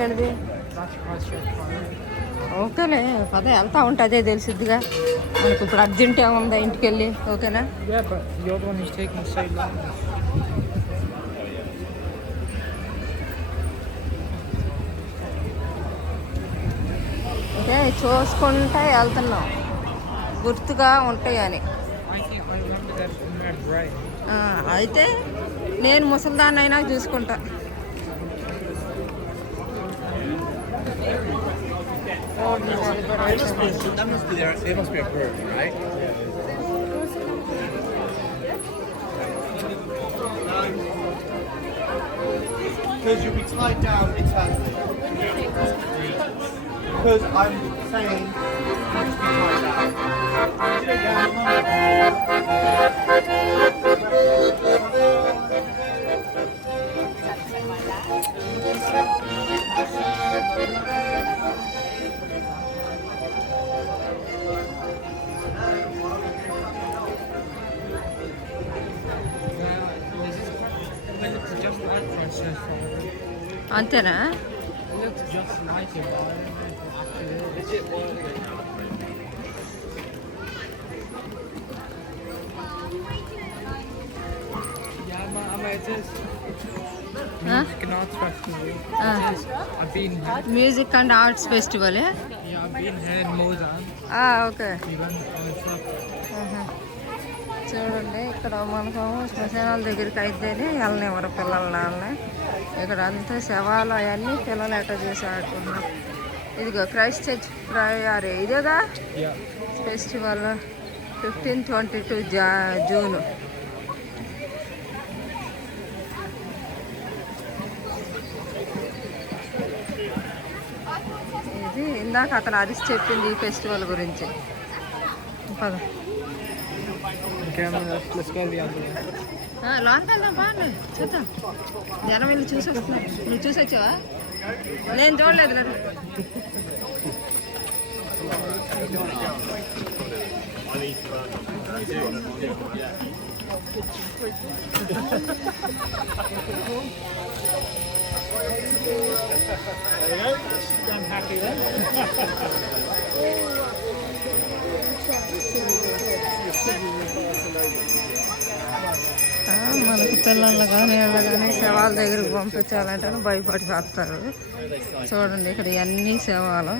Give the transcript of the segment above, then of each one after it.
ఏంటిది? ఓకేలే పద వెళ్తా ఉంటే అదే తెలిసిద్దిగా. మనకు ఇప్పుడు అర్జెంట్ ఏముందా ఇంటికి వెళ్ళి? ఓకేనా? ఓకే, చూసుకుంటే వెళ్తున్నాం, గుర్తుగా ఉంటాయని. అయితే నేను ముసలిదాన్ని అయినా చూసుకుంటా. That must be there. They must be approved, right? Because you'll be tied down eternally. Because I'm saying you must be అంతేనా? Music and arts festival. Okay, చూడండి ఇక్కడ మనకు శ్మశానాల దగ్గరికి అయితేనే వెళ్ళనివ్వరు పిల్లల నాన్న. ఇక్కడ అంతా శవాలు అవన్నీ పిల్లలు ఎట్లా చేసి ఆడుకుంటున్నారు. ఇదిగో క్రైస్ట్ చర్చ్ ప్రయారీ ఇదేగా ఫెస్టివల్ 15-22 జూన్. ఇది ఇందాక అతను అరిసి చెప్పింది ఈ ఫెస్టివల్ గురించి. పద లోనికి వెళ్దాం, బాగా చూద్దాం. జనం వెళ్ళి చూసి వస్తున్నా. నువ్వు చూసి వచ్చావా? నేను చూడలేదు. మనకు పిల్లలు కానీ వీళ్ళు కానీ శవాల దగ్గరికి పంపించాలంటే భయపడి చేస్తారు. చూడండి ఇక్కడ ఇవన్నీ శవాలు,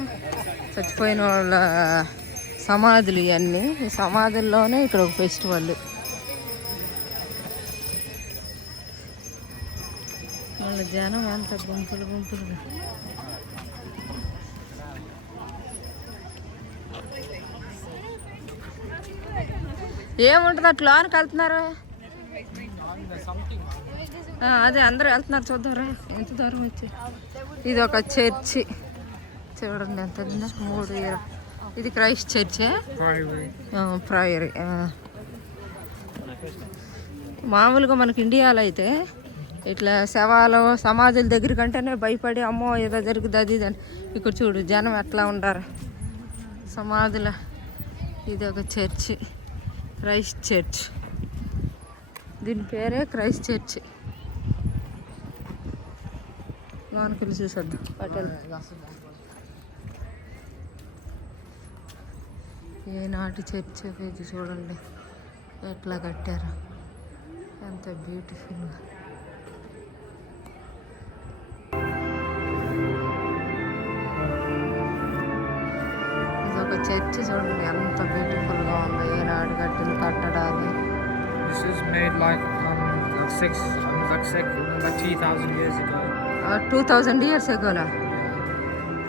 చచ్చిపోయిన వాళ్ళ సమాధులు. ఇవన్నీ ఈ సమాధుల్లోనే ఇక్కడ ఒక ఫెస్టివల్. వాళ్ళ జనం ఎంత గుంపులు గుంపులుగా. ఏముంటుంది అట్లా లోనికి వెళ్తున్నారు? అదే అందరూ వెళ్తున్నారు, చూద్దారా ఎంత దూరం వచ్చి. ఇది ఒక చర్చి, చూడండి ఎంత 3. ఇది క్రైస్ట్ చర్చే, ప్రయరీ. మామూలుగా మనకి ఇండియాలో అయితే ఇట్లా శవాలు సమాధుల దగ్గర కంటేనే భయపడి అమ్మో ఏదో జరుగుతుంది అది ఇది. ఇక్కడ చూడు జనం ఎట్లా ఉంటారు సమాధుల. ఇది ఒక చర్చి, క్రైస్ట్ చర్చ్. దీని పేరే క్రైస్ట్ చర్చ్. లోనికి వెళ్ళి చూసేద్దాం పటేల్. ఏనాటి చర్చ్ ఇది చూడండి ఎట్లా కట్టారు, ఎంత బ్యూటిఫుల్గా. ఇది ఒక చర్చ్ చూడండి ఎంత బ్యూటిఫుల్గా ఉందో. ఏనాడు కట్టిన కట్టడాలు. This is made like 3,000 years ago. 2,000 years ago na?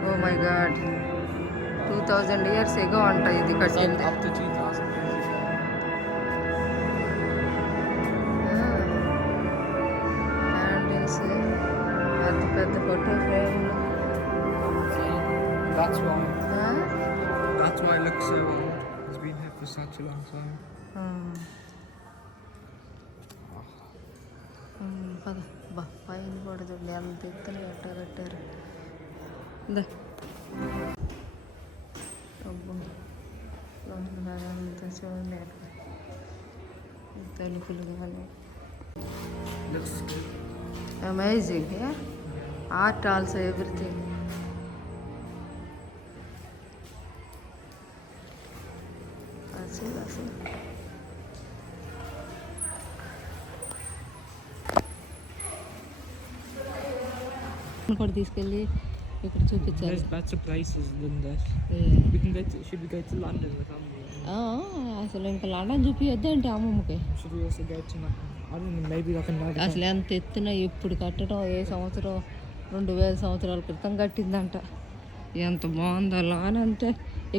Oh my God, 2,000 years ago అంట ఇది కట్టింది. Up to 2,000 years ago. Handles, పెద్ద పెద్ద ఫోటో ఫ్రేమ్లు. That's why it looks so old. It's been here for such a long time. పద పైన కూడా చూడండి ఎంత ఎత్తున ఎట్లా కట్టారు. అబ్బో అంతా చూడండి అక్కడ తలుపులు కానీ Looks good. Amazing art also everything. అసలు కూడా తీసుకెళ్ళి ఇక్కడ చూపించాలి. There's better places than this. We can go to, should we go to London with family? అసలు ఇంకా లండన్ చూపించొద్దంటే అమ్మమ్మకి. Should we also go to like, I don't know, maybe like another. అసలు ఎంత ఎత్తున ఎప్పుడు కట్టడం ఏ సంవత్సరం 2000 సంవత్సరాల క్రితం కట్టిందంట. ఎంత బాగుందో లాన్ అంటే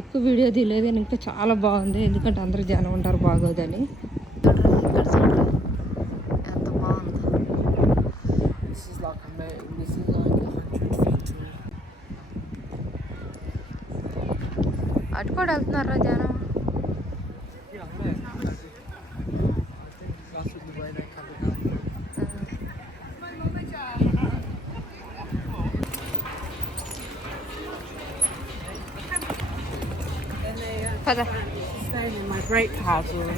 ఎక్కువ వీడియో తీయలేదు కానీ ఇంకా చాలా బాగుంది ఎందుకంటే అందరూ జనం ఉంటారు బాగోదని. ఇక్కడ చూడండి ఎంత బాగుందో. This is like 100 feet tall. అటు కూడా వెళ్తున్నారా జనం? Yeah, I think that's the way they cut it out. పద Staying in my great castle.